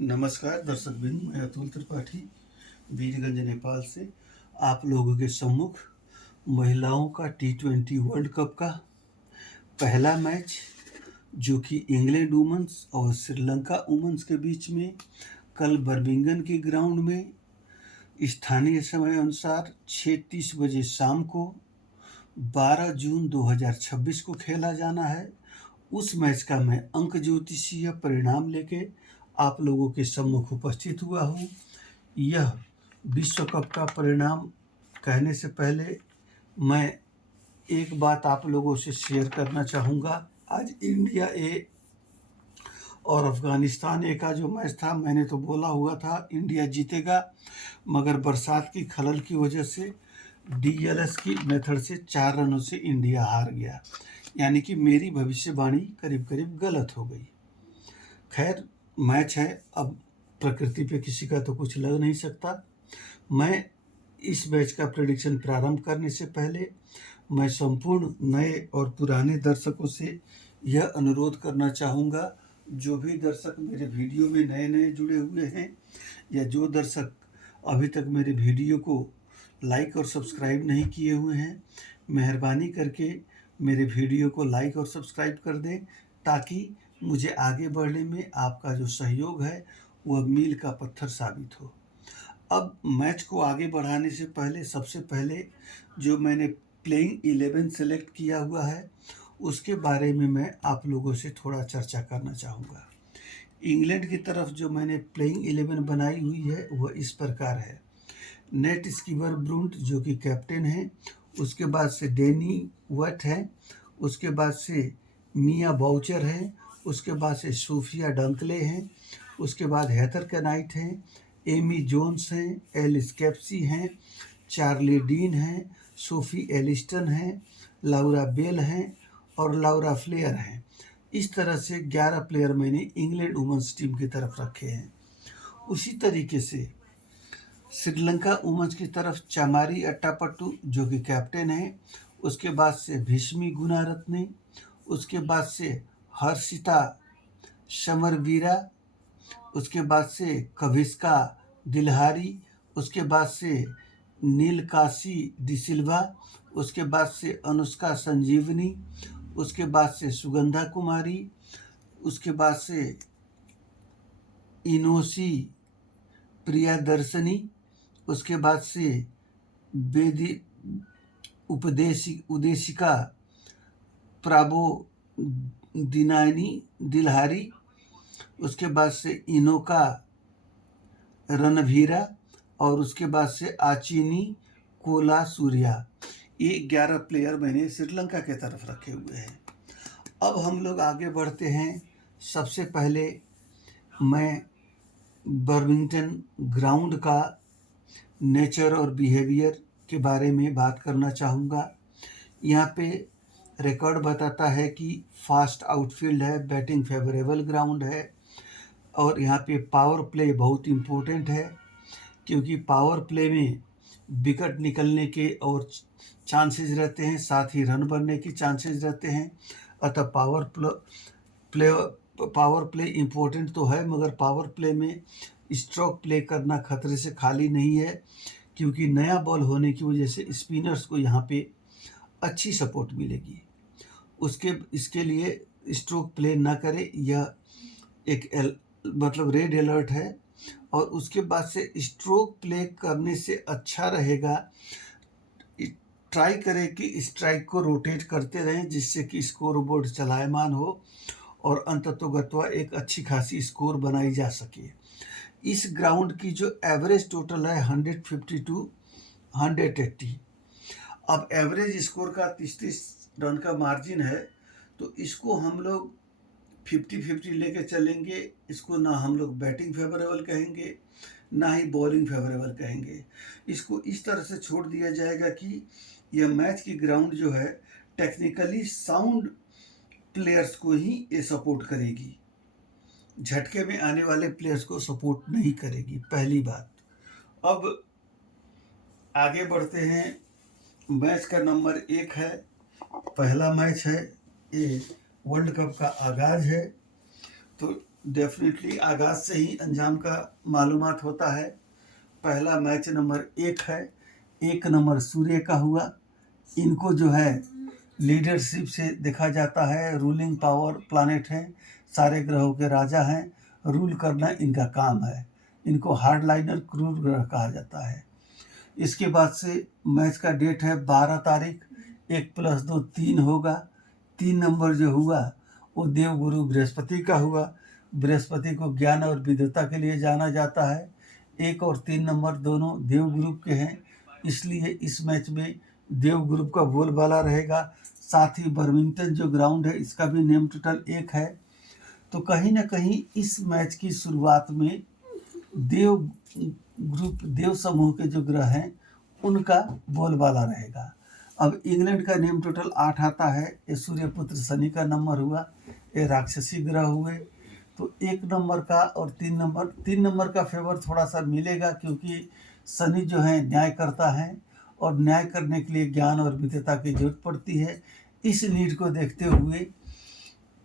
नमस्कार दर्शकबिंदु, मैं अतुल त्रिपाठी वीरगंज नेपाल से आप लोगों के सम्मुख महिलाओं का T20 वर्ल्ड कप का पहला मैच जो कि इंग्लैंड वुमेन्स और श्रीलंका वुमेन्स के बीच में कल बर्मिंघम के ग्राउंड में स्थानीय समय अनुसार 6:30 बजे शाम को 12 जून 2026 को खेला जाना है। उस मैच का मैं अंक ज्योतिषीय परिणाम लेके आप लोगों के सम्मुख उपस्थित हुआ हूँ। यह विश्व कप का परिणाम कहने से पहले मैं एक बात आप लोगों से शेयर करना चाहूँगा। आज इंडिया ए और अफ़गानिस्तान ए का जो मैच था, मैंने तो बोला हुआ था इंडिया जीतेगा, मगर बरसात की खलल की वजह से DLS की मेथड से 4 रनों से इंडिया हार गया, यानी कि मेरी भविष्यवाणी करीब करीब गलत हो गई। खैर, मैच है, अब प्रकृति पे किसी का तो कुछ लग नहीं सकता। मैं इस मैच का प्रेडिक्शन प्रारंभ करने से पहले मैं संपूर्ण नए और पुराने दर्शकों से यह अनुरोध करना चाहूँगा, जो भी दर्शक मेरे वीडियो में नए जुड़े हुए हैं या जो दर्शक अभी तक मेरे वीडियो को लाइक और सब्सक्राइब नहीं किए हुए हैं, मेहरबानी करके मेरे वीडियो को लाइक और सब्सक्राइब कर दें, ताकि मुझे आगे बढ़ने में आपका जो सहयोग है वह मील का पत्थर साबित हो। अब मैच को आगे बढ़ाने से पहले सबसे पहले जो मैंने प्लेइंग 11 सेलेक्ट किया हुआ है उसके बारे में मैं आप लोगों से थोड़ा चर्चा करना चाहूँगा। इंग्लैंड की तरफ जो मैंने प्लेइंग 11 बनाई हुई है वह इस प्रकार है। नेट स्कीवर ब्रुंट जो कि कैप्टन है, उसके बाद से डेनी वट है, उसके बाद से मिया बाउचर है, उसके बाद से सोफिया डंकले हैं, उसके बाद हेथर कैनाइट हैं, एमी जोन्स हैं, एलिस कैप्सी हैं, चार्ली डीन हैं, सोफी एलिस्टन हैं, लाउरा बेल हैं और लाउरा फ्लेयर हैं। इस तरह से 11 प्लेयर मैंने इंग्लैंड वुमेन्स टीम की तरफ रखे हैं। उसी तरीके से श्रीलंका वुमेन्स की तरफ चामारी अट्टापट्टू जो कि कैप्टन है, उसके बाद से भीष्मी गुणारत्ने, उसके बाद से हर्षिता समरवीरा, उसके बाद से कविस्का दिलहारी, उसके बाद से नीलकाशी डिसिल्वा, उसके बाद से अनुष्का संजीवनी, उसके बाद से सुगंधा कुमारी, उसके बाद से इनोसी प्रियादर्शनी, उसके बाद से बेदी उदेशिका प्राबो दिनानी दिलहारी, उसके बाद से इनोका रणवीरा और उसके बाद से आचिनी कोला सूर्या। ये 11 प्लेयर मैंने श्रीलंका के तरफ रखे हुए हैं। अब हम लोग आगे बढ़ते हैं। सबसे पहले मैं बर्मिंघम ग्राउंड का नेचर और बिहेवियर के बारे में बात करना चाहूँगा। यहाँ पे रिकॉर्ड बताता है कि फास्ट आउटफील्ड है, बैटिंग फेवरेबल ग्राउंड है और यहाँ पे पावर प्ले बहुत इम्पोर्टेंट है, क्योंकि पावर प्ले में विकेट निकलने के और चांसेस रहते हैं, साथ ही रन बनने की चांसेस रहते हैं। अतः पावर प्ले इम्पोर्टेंट तो है, मगर पावर प्ले में स्ट्रोक प्ले करना खतरे से खाली नहीं है, क्योंकि नया बॉल होने की वजह से स्पिनर्स को यहाँ पे अच्छी सपोर्ट मिलेगी। इसके लिए स्ट्रोक प्ले ना करें, यह एक मतलब रेड अलर्ट है। और उसके बाद से स्ट्रोक प्ले करने से अच्छा रहेगा, ट्राई करें कि स्ट्राइक को रोटेट करते रहें, जिससे कि स्कोर बोर्ड चलायमान हो और अंततोगत्वा एक अच्छी खासी स्कोर बनाई जा सके। इस ग्राउंड की जो एवरेज टोटल है 152 180। अब एवरेज स्कोर का 30 रन का मार्जिन है, तो इसको हम लोग 50-50 लेके चलेंगे। इसको ना हम लोग बैटिंग फेवरेबल कहेंगे, ना ही बॉलिंग फेवरेबल कहेंगे। इसको इस तरह से छोड़ दिया जाएगा कि यह मैच की ग्राउंड जो है टेक्निकली साउंड प्लेयर्स को ही ये सपोर्ट करेगी, झटके में आने वाले प्लेयर्स को सपोर्ट नहीं करेगी, पहली बात। अब आगे बढ़ते हैं। मैच का नंबर 1 है, पहला मैच है, ये वर्ल्ड कप का आगाज़ है। तो डेफिनेटली आगाज से ही अंजाम का मालूमात होता है। पहला मैच नंबर 1 है, 1 नंबर सूर्य का हुआ। इनको जो है लीडरशिप से देखा जाता है, रूलिंग पावर प्लानेट है, सारे ग्रहों के राजा हैं, रूल करना इनका काम है। इनको हार्डलाइनर क्रूर ग्रह कहा जाता है। इसके बाद से मैच का डेट है 12 तारीख, 1 + 2 3 होगा। 3 नंबर जो हुआ वो देवगुरु बृहस्पति का हुआ। बृहस्पति को ज्ञान और विद्वता के लिए जाना जाता है। 1 और 3 नंबर दोनों देव ग्रुप के हैं, इसलिए इस मैच में देव ग्रुप का बोलबाला रहेगा। साथ ही बर्मिंगटन जो ग्राउंड है इसका भी नेम टोटल 1 है। तो कहीं ना कहीं इस मैच की शुरुआत में देव ग्रुप, देव समूह के जो ग्रह हैं उनका बोलबाला रहेगा। अब इंग्लैंड का नेम टोटल 8 आता है। ये सूर्यपुत्र शनि का नंबर हुआ, ये राक्षसी ग्रह हुए। तो 1 नंबर का और 3 नंबर का फेवर थोड़ा सा मिलेगा, क्योंकि शनि जो है न्याय करता है और न्याय करने के लिए ज्ञान और विद्वता की जरूरत पड़ती है। इस नीड को देखते हुए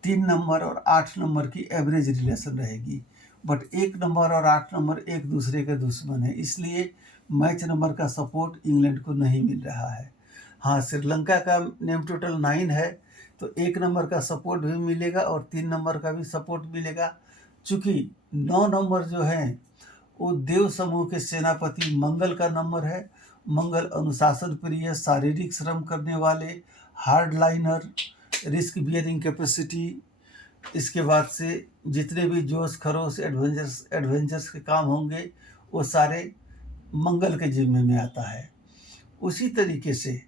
3 नंबर और 8 नंबर की एवरेज रिलेशन रहेगी। बट 1 नंबर और 8 नंबर एक दूसरे के दुश्मन है, इसलिए मैच नंबर का सपोर्ट इंग्लैंड को नहीं मिल रहा है। हाँ, श्रीलंका का नेम टोटल 9 है, तो 1 नंबर का सपोर्ट भी मिलेगा और 3 नंबर का भी सपोर्ट मिलेगा। चूँकि 9 नंबर जो है वो देव समूह के सेनापति मंगल का नंबर है। मंगल अनुशासन प्रिय, शारीरिक श्रम करने वाले, हार्डलाइनर, रिस्क बियरिंग कैपेसिटी, इसके बाद से जितने भी जोश खरोश एडवेंचर्स के काम होंगे वो सारे मंगल के जिम्मे में आता है। उसी तरीके से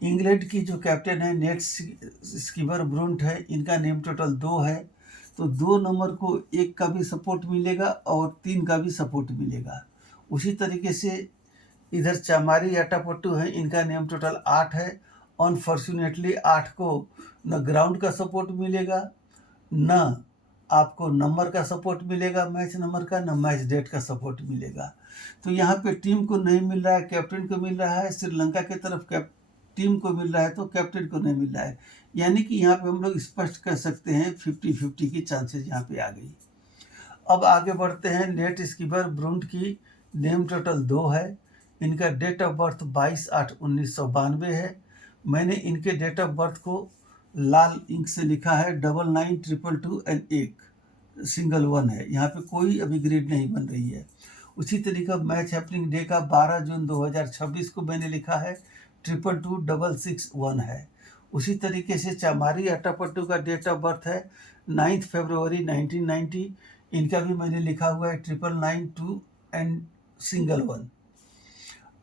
इंग्लैंड की जो कैप्टन है नेट स्कीवर ब्रुंट है, इनका नेम टोटल 2 है। तो 2 नंबर को 1 का भी सपोर्ट मिलेगा और 3 का भी सपोर्ट मिलेगा। उसी तरीके से इधर चामारी याटापट्टू है, इनका नेम टोटल 8 है। अनफॉर्चुनेटली 8 को न ग्राउंड का सपोर्ट मिलेगा, न आपको नंबर का सपोर्ट मिलेगा मैच नंबर का, न मैच डेट का सपोर्ट मिलेगा। तो यहाँ पे टीम को नहीं मिल रहा है, कैप्टन को मिल रहा है। श्रीलंका की तरफ टीम को मिल रहा है तो कैप्टन को नहीं मिल रहा है। यानी कि यहाँ पे हम लोग स्पष्ट कर सकते हैं 50-50 की चांसेस यहाँ पे आ गई। अब आगे बढ़ते हैं। नेट स्कीवर ब्रुंट की नेम टोटल 2 है। इनका डेट ऑफ बर्थ 22/8/1992 है। मैंने इनके डेट ऑफ बर्थ को लाल इंक से लिखा है। 999222 एंड 1 सिंगल 1 है। यहाँ पे कोई अभी ग्रिड नहीं बन रही है। उसी तरीका मैच हैपनिंग डे का 12 जून 2026 को मैंने लिखा है। 222661 है। उसी तरीके से चामारी अट्टापट्टू का डेट ऑफ बर्थ है 9 फरवरी 1990। इनका भी मैंने लिखा हुआ है 9992 एंड सिंगल 1।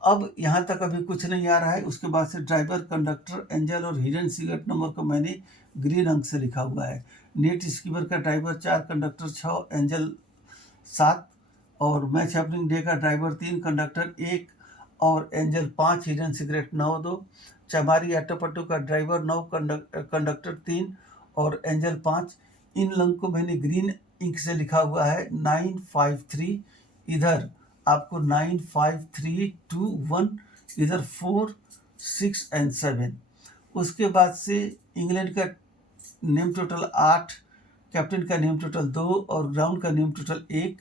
अब यहाँ तक अभी कुछ नहीं आ रहा है। उसके बाद से ड्राइवर, कंडक्टर, एंजल और हिडन सिगरेट नंबर को मैंने ग्रीन अंक से लिखा हुआ है। नेट स्कीवर का ड्राइवर 4, कंडक्टर 6, एंजल 7 और मैच हैपनिंग डे का ड्राइवर 3, कंडक्टर 1 और एंजल 5, हिडन सिगरेट 9-2। चामारी अट्टापट्टू का ड्राइवर 9, कंडक्टर 3 और एंजल 5। इन लोगों को मैंने ग्रीन इंक से लिखा हुआ है 953। इधर आपको 95321, इधर 4, 6 एंड 7। उसके बाद से इंग्लैंड का नेम टोटल 8, कैप्टन का नेम टोटल 2 और ग्राउंड का नेम टोटल 1,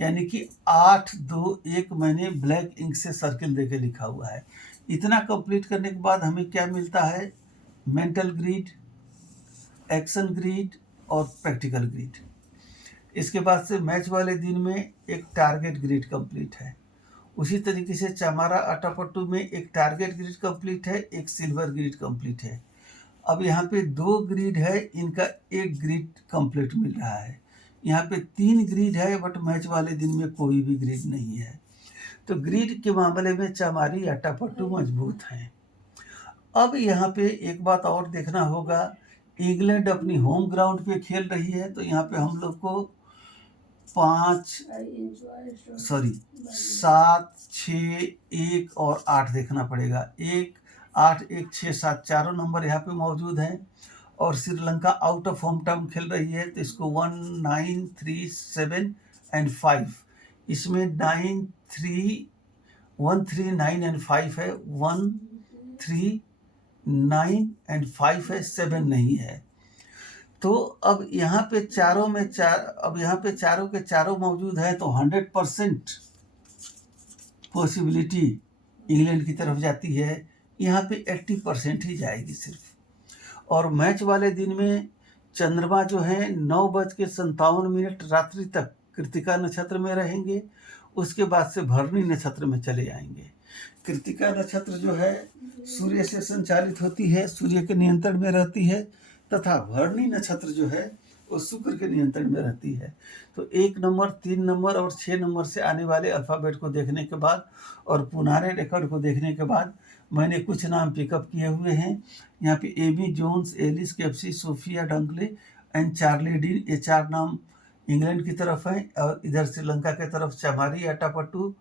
यानी कि 821 मैंने ब्लैक इंक से सर्किल देके लिखा हुआ है। इतना कंप्लीट करने के बाद हमें क्या मिलता है? मेंटल ग्रिड, एक्शन ग्रिड और प्रैक्टिकल ग्रिड। इसके बाद से मैच वाले दिन में एक टारगेट ग्रिड कंप्लीट है। उसी तरीके से चामारा अट्टापट्टू में एक टारगेट ग्रिड कंप्लीट है, एक सिल्वर ग्रिड कंप्लीट है। अब यहाँ पे 2 ग्रिड है, इनका 1 ग्रिड कंप्लीट मिल रहा है। यहाँ पे 3 ग्रिड है, बट मैच वाले दिन में कोई भी ग्रिड नहीं है। तो ग्रिड के मामले में चामारी अट्टापट्टू मजबूत हैं। अब यहाँ पे एक बात और देखना होगा, इंग्लैंड अपनी होम ग्राउंड पे खेल रही है, तो यहाँ पे हम लोग को 7, 6, 1 और 8 देखना पड़ेगा। 1, 8, 1, 6, 7 चारों नंबर यहाँ पे मौजूद हैं। और Sri Lanka out of home town खेल रही है, तो इसको 1, 9, 3, 7 एंड 5। इसमें 9, 3, 1, 3, 9 एंड 5 है। 1, 3, 9 एंड 5 है, 7 नहीं है। तो अब यहाँ पे चारों में चार, अब यहाँ पे चारों के चारों मौजूद है, तो 100% पॉसिबिलिटी इंग्लैंड की तरफ जाती है। यहाँ पे 80% ही जाएगी सिर्फ। और मैच वाले दिन में चंद्रमा जो है 9:57 रात्रि तक कृत्तिका नक्षत्र में रहेंगे, उसके बाद से भरणी नक्षत्र में चले जाएंगे। कृत्तिका नक्षत्र जो है सूर्य से संचालित होती है, सूर्य के नियंत्रण में रहती है, तथा भरणी नक्षत्र जो है वो शुक्र के नियंत्रण में रहती है। तो 1 नंबर, 3 नंबर और 6 नंबर से आने वाले अल्फ़ाबेट को देखने के बाद और पुराने रिकॉर्ड को देखने के बाद मैंने कुछ नाम पिकअप किए हुए हैं। यहाँ पे A B Jones, Alice Capsey, Sophia Dunkley and Charlie Dean, ये 4 नाम इंग्लैंड की तरफ है। और इधर श्रीलंका की तरफ चमारी अट्टापट्टू,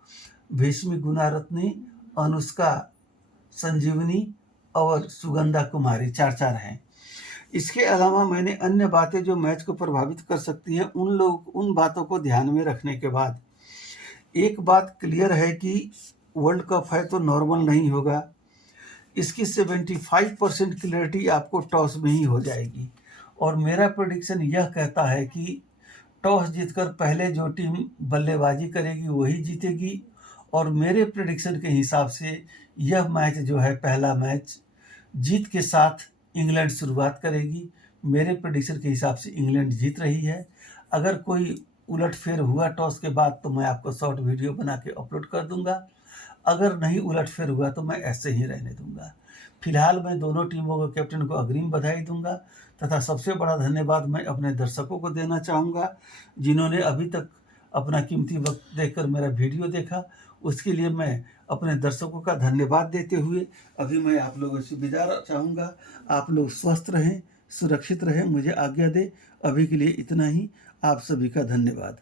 भीष्मी गुनारत्नी, अनुष्का संजीवनी और सुगंधा कुमारी, 4 हैं। इसके अलावा मैंने अन्य बातें जो मैच को प्रभावित कर सकती हैं उन बातों को ध्यान में रखने के बाद एक बात क्लियर है कि वर्ल्ड कप है तो नॉर्मल नहीं होगा। इसकी 75% क्लियरिटी आपको टॉस में ही हो जाएगी। और मेरा प्रेडिक्शन यह कहता है कि टॉस जीतकर पहले जो टीम बल्लेबाजी करेगी वही जीतेगी। और मेरे प्रेडिक्शन के हिसाब से यह मैच जो है, पहला मैच जीत के साथ इंग्लैंड शुरुआत करेगी। मेरे प्रेडिक्शन के हिसाब से इंग्लैंड जीत रही है। अगर कोई उलटफेर हुआ टॉस के बाद तो मैं आपको शॉर्ट वीडियो बना के अपलोड कर दूंगा। अगर नहीं उलटफेर हुआ तो मैं ऐसे ही रहने दूंगा। फिलहाल मैं दोनों टीमों के कैप्टन को अग्रिम बधाई दूंगा, तथा सबसे बड़ा धन्यवाद मैं अपने दर्शकों को देना चाहूँगा जिन्होंने अभी तक अपना कीमती वक्त देकर मेरा वीडियो देखा। उसके लिए मैं अपने दर्शकों का धन्यवाद देते हुए अभी मैं आप लोगों से विदा चाहूँगा। आप लोग स्वस्थ रहें, सुरक्षित रहें, मुझे आज्ञा दे। अभी के लिए इतना ही। आप सभी का धन्यवाद।